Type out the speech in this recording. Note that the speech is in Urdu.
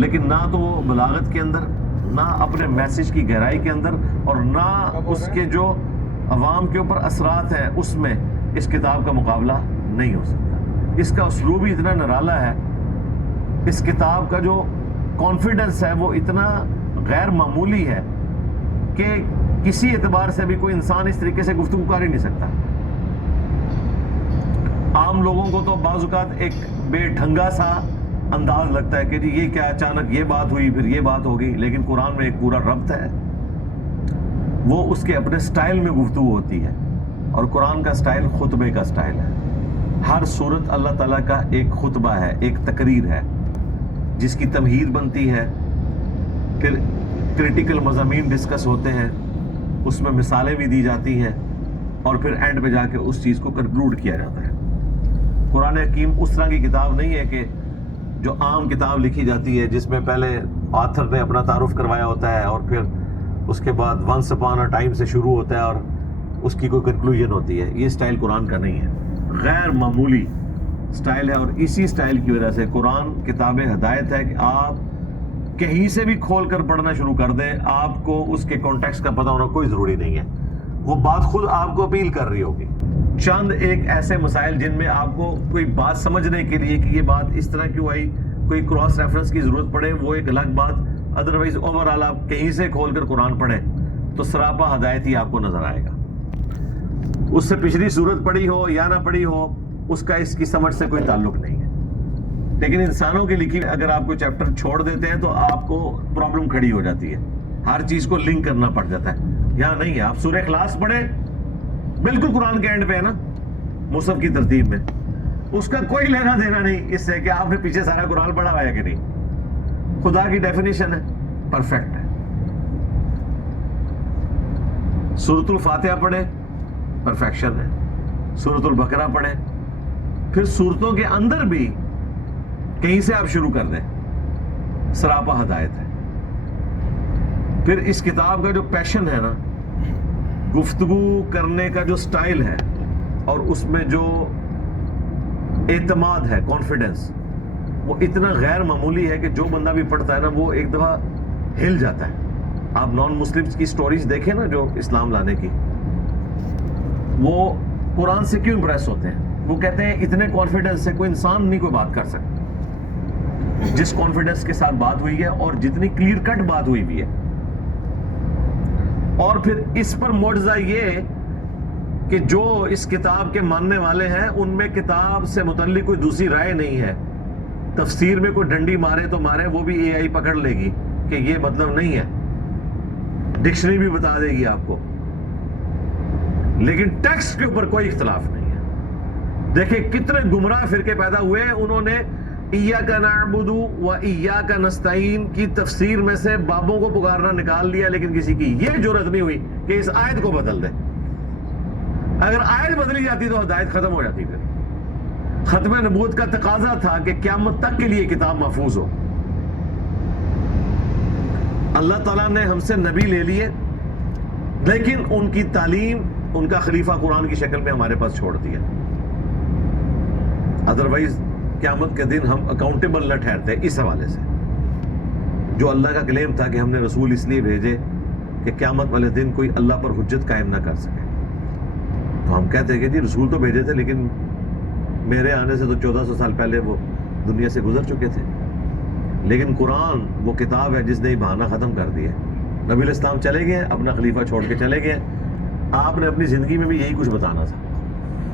لیکن نہ تو وہ بلاغت کے اندر، نہ اپنے میسج کی گہرائی کے اندر، اور نہ اس کے جو عوام کے اوپر اثرات ہیں اس میں اس کتاب کا مقابلہ نہیں ہو سکتا۔ اس کا اسلوب ہی اتنا نرالا ہے، اس کتاب کا جو کانفیڈنس ہے وہ اتنا غیر معمولی ہے کہ کسی اعتبار سے بھی کوئی انسان اس طریقے سے گفتگو کر ہی نہیں سکتا۔ عام لوگوں کو تو بعض اوقات ایک بے ڈھنگا سا انداز لگتا ہے کہ جی یہ کیا، اچانک یہ بات ہوئی پھر یہ بات ہوگی، لیکن قرآن میں ایک پورا ربط ہے، وہ اس کے اپنے سٹائل میں گفتگو ہوتی ہے، اور قرآن کا سٹائل خطبے کا سٹائل ہے۔ ہر سورت اللہ تعالیٰ کا ایک خطبہ ہے، ایک تقریر ہے جس کی تمہید بنتی ہے، پھر کریٹیکل مضامین ڈسکس ہوتے ہیں، اس میں مثالیں بھی دی جاتی ہیں، اور پھر اینڈ پہ جا کے اس چیز کو کنکلوڈ کیا جاتا ہے۔ قرآن حکیم اس طرح کی کتاب نہیں ہے کہ جو عام کتاب لکھی جاتی ہے جس میں پہلے آتھر نے اپنا تعارف کروایا ہوتا ہے اور پھر اس کے بعد ونس اپان اے ٹائم سے شروع ہوتا ہے اور اس کی کوئی کنکلوژن ہوتی ہے۔ یہ سٹائل قرآن کا نہیں ہے، غیر معمولی سٹائل ہے، اور اسی سٹائل کی وجہ سے قرآن کتاب ہدایت ہے کہ آپ کہیں سے بھی کھول کر پڑھنا شروع کر دیں، آپ کو اس کے کانٹیکسٹ کا پتہ ہونا کوئی ضروری نہیں ہے، وہ بات خود آپ کو اپیل کر رہی ہوگی۔ چند ایک ایسے مسائل جن میں آپ کو کوئی بات سمجھنے کے لیے کہ یہ بات اس طرح کیوں آئی، کوئی کراس ریفرنس کی ضرورت پڑے، وہ ایک الگ بات، ادروائز اوورآل آپ کہیں سے کھول کر قرآن پڑھیں تو سراپا ہدایت ہی آپ کو نظر آئے گا۔ اس سے پچھلی صورت پڑھی ہو یا نہ پڑھی ہو اس کا اس کی سمجھ سے کوئی تعلق نہیں ہے، لیکن انسانوں کی لکھی اگر آپ کوئی چیپٹر چھوڑ دیتے ہیں تو آپ کو پرابلم کھڑی ہو جاتی ہے، ہر چیز کو لنک کرنا پڑ جاتا ہے۔ یہاں نہیں ہے، آپ سورہ اخلاص پڑھیں، بالکل قرآن کے اینڈ پہ ہے نا مصحف کی ترتیب میں، اس کا کوئی لینا دینا نہیں اس سے کہ آپ نے پیچھے سارا قرآن پڑھا ہوا ہے کہ نہیں۔ خدا کی ڈیفینیشن ہے، پرفیکٹ ہے۔ سورۃ الفاتحہ پڑھیں، پرفیکشن ہے۔ سورۃ البقرہ پڑھیں، پھر سورتوں کے اندر بھی کہیں سے آپ شروع کر دیں، سراپا ہدایت ہے۔ پھر اس کتاب کا جو پیشن ہے نا، گفتگو کرنے کا جو سٹائل ہے، اور اس میں جو اعتماد ہے، کانفیڈنس، وہ اتنا غیر معمولی ہے کہ جو بندہ بھی پڑھتا ہے نا وہ ایک دفعہ ہل جاتا ہے۔ آپ نان مسلمز کی سٹوریز دیکھیں نا جو اسلام لانے کی، وہ قرآن سے کیوں امپریس ہوتے ہیں؟ وہ کہتے ہیں اتنے کانفیڈنس سے کوئی انسان نہیں کوئی بات کر سکتا، جس کانفیڈنس کے ساتھ بات ہوئی ہے اور جتنی کلیئر کٹ بات ہوئی بھی ہے۔ اور پھر اس پر معجزہ یہ کہ جو اس کتاب کے ماننے والے ہیں ان میں کتاب سے متعلق کوئی دوسری رائے نہیں ہے، تفسیر میں کوئی ڈنڈی مارے تو مارے، وہ بھی اے آئی پکڑ لے گی کہ یہ مطلب نہیں ہے، ڈکشنری بھی بتا دے گی آپ کو، لیکن ٹیکسٹ کے اوپر کوئی اختلاف نہیں ہے۔ دیکھیں کتنے گمراہ فرقے پیدا ہوئے، انہوں نے ایاک نعبد و ایاک نستعین کی تفسیر میں سے بابوں کو پکارنا نکال دیا، لیکن کسی کی یہ جرأت نہیں ہوئی کہ اس آیت کو بدل دے۔ اگر آیت بدلی جاتی تو ہدایت ختم ہو جاتی، پھر ختم نبوت کا تقاضا تھا کہ قیامت تک کے لیے کتاب محفوظ ہو۔ اللہ تعالیٰ نے ہم سے نبی لے لیے، لیکن ان کی تعلیم، ان کا خلیفہ قرآن کی شکل میں ہمارے پاس چھوڑ دیا، ادروائز قیامت کے دن ہم اکاؤنٹیبل نہ ٹھہرتے۔ اس حوالے سے جو اللہ کا کلیم تھا کہ ہم نے رسول اس لیے بھیجے کہ قیامت والے دن کوئی اللہ پر حجت قائم نہ کر سکے، تو ہم کہتے ہیں کہ جی رسول تو بھیجے تھے لیکن میرے آنے سے تو 1400 سال پہلے وہ دنیا سے گزر چکے تھے، لیکن قرآن وہ کتاب ہے جس نے بہانہ ختم کر دیا۔ نبی علیہ السلام چلے گئے، اپنا خلیفہ چھوڑ کے چلے گئے، آپ نے اپنی زندگی میں بھی یہی کچھ بتانا تھا۔